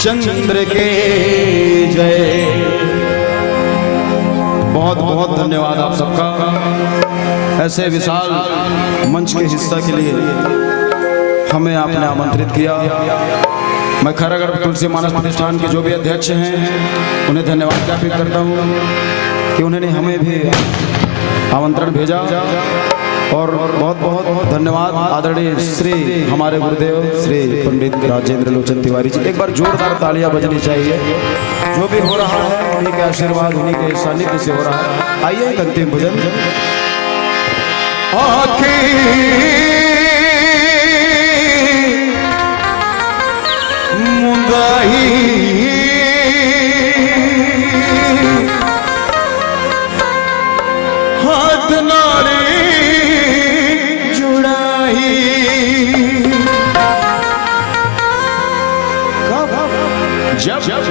चंद्र के जय। बहुत बहुत धन्यवाद आप सबका, ऐसे विशाल मंच के हिस्सा के लिए हमें आपने आमंत्रित किया। मैं खैरागढ़ तुलसी मानस प्रतिष्ठान के जो भी अध्यक्ष हैं उन्हें धन्यवाद ज्ञापित करता हूँ कि उन्होंने हमें भी आमंत्रण भेजा। और बहुत बहुत धन्यवाद आदरणीय श्री हमारे गुरुदेव श्री पंडित राजेंद्र लोचन तिवारी जी। एक बार जोरदार तालियां बजनी चाहिए। जो भी हो रहा है उन्हीं के आशीर्वाद, उन्हीं के सानिध्य से हो रहा है। आइए एक अंतिम भजन। हाथ नारे जब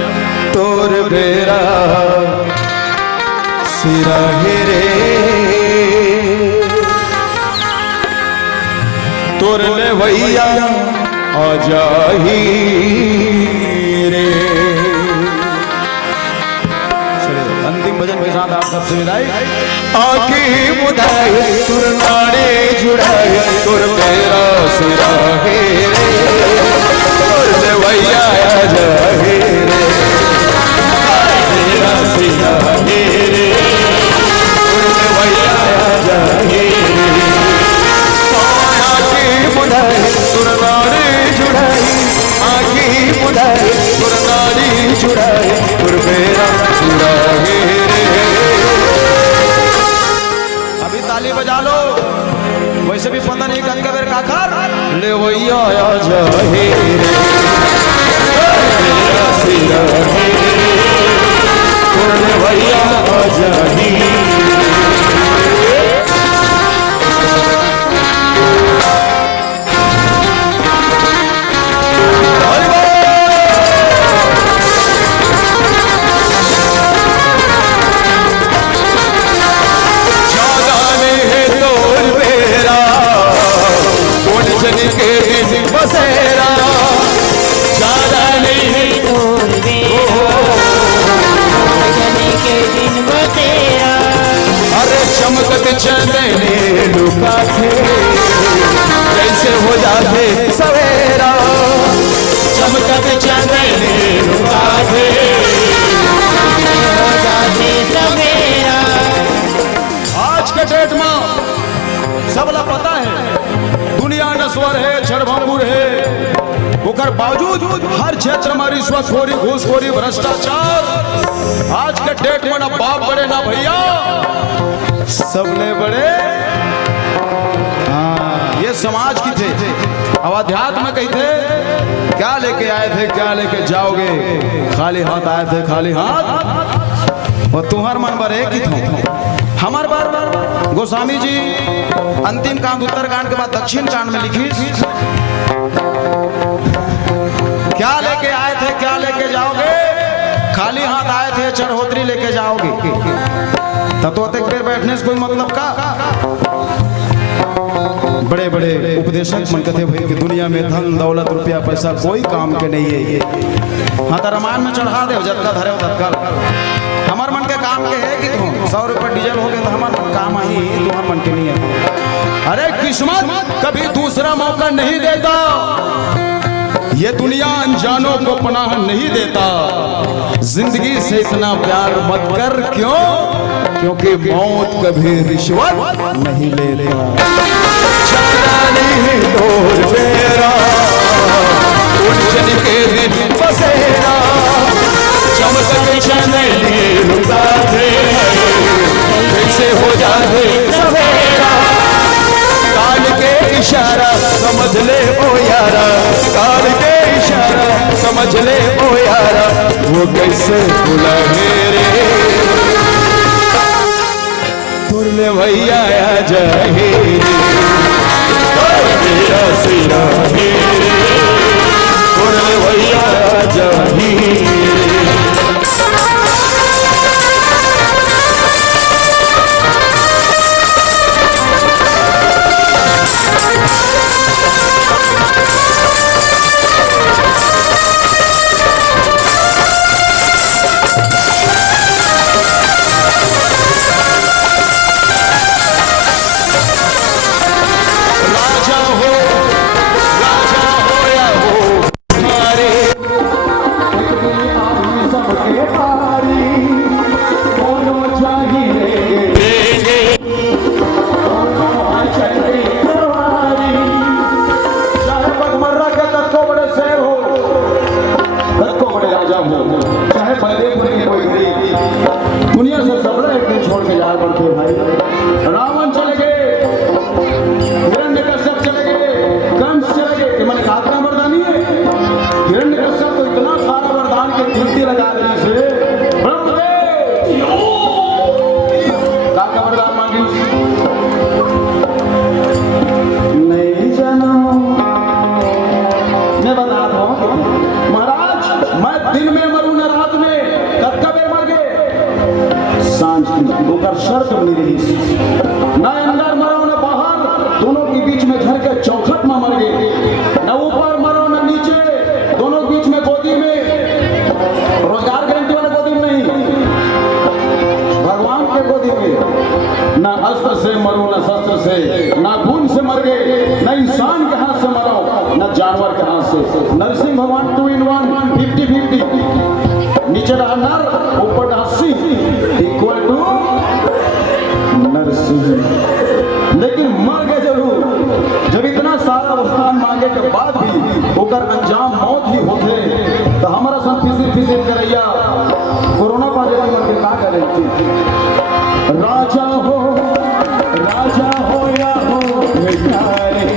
तोर बेरा सिरा रे तोर ले भैया आ जाही रे। अंतिम भजन के साथ आप सबसे विदाई। आके मुदाई तुर नारे जुड़ाई तुर बेरा सिरा रे तोर ले भैया आ जाही अभी ताली बजा लो। वैसे भी पता नहीं गंगा बेर काकर ले वैया आ जाहे रे भैया आ जाही। चंदने लुका थे कैसे हो जाते सवेरा, चमकत चंदने लुका थे हो जाते सवेरा। आज के डेट में सबला पता है दुनिया नस्वर है, छड़भंगुर है, ओकर बावजूद हर क्षेत्र में रिश्वतखोरी, घूसखोरी, भ्रष्टाचार। आज के डेट में ना बाप बड़े ना भैया, सबने बड़े। हाँ, ये समाज की थे। अब अध्यात्म कही थे क्या लेके आए थे, क्या लेके जाओगे, खाली हाथ आए थे खाली हाथ। और तुम्हार मन पर एक ही था हमार बार गोस्वामी जी अंतिम कांड उत्तरकांड के बाद दक्षिण कांड में लिखी क्या लेके आए थे, क्या लेके जाओगे, खाली हाथ आए थे चढ़ोतरी लेके जाओगे। तब तो अतक देर बैठने से कोई मतलब का। बड़े बड़े उपदेशक मन कहते भाई कि दुनिया में धन दौलत रुपया पैसा कोई काम के नहीं है। हाँ तो रामायण में चढ़ा दे जतका धरे तत्काल। हमार मन के काम के है कि तुम 100 रुपये डीजल हो गए तो हमार काम आई, तुम्हार मन के नहीं है। अरे किस्मत कभी दूसरा मौका नहीं देता, ये दुनिया अनजानों को पनाह नहीं देता। जिंदगी से इतना प्यार मत कर, क्यों? क्योंकि मौत कभी रिश्वत नहीं लेता। नहीं तोर बेरा उलझन के दिन बसेरा, चमक चंदने लुका थे कैसे हो जाते सवेरा। काल के इशारा समझ ले ओ यारा, काल के इशारा समझ ले ओ यारा, वो कैसे बुलाए रे तुरले भैया आ जाए मेरा सिरा तुरले भैया आ जाए। ना अस्त्र से मरो न शस्त्र से, ना खून से मर गए, न इंसान के हाथ से मरो, न जानवर के हाथ से। नरसिंह भगवान 2 in 1 50-50, नीचे रहा नर, ऊपर रहा सिंह, इक्वल टू नरसिंह। लेकिन मर गए जरूर। जब इतना सारा वरदान मांगे के बाद भी ओकर अंजाम मौत ही होते, तो हमारा सन फिसिर करैया कोरोना पॉजिटिव के का करे। राजा हो या हो भिखारी,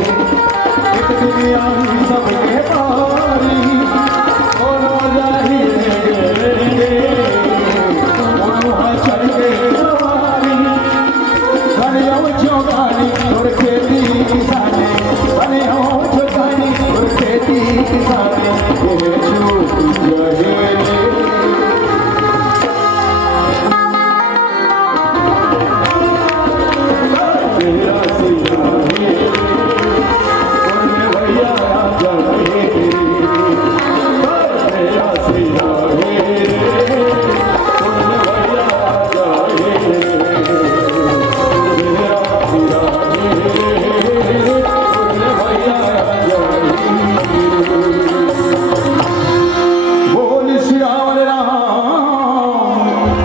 एक दुनिया में सबके पारी, कोनो जाहि रे कोनो है चढ़ के सवारी, बनियो जोगानी और खेती किसानी, बनियो जोगानी और खेती किसानी, ये जो यही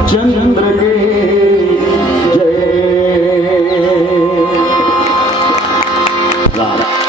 चंद्र के जय राम।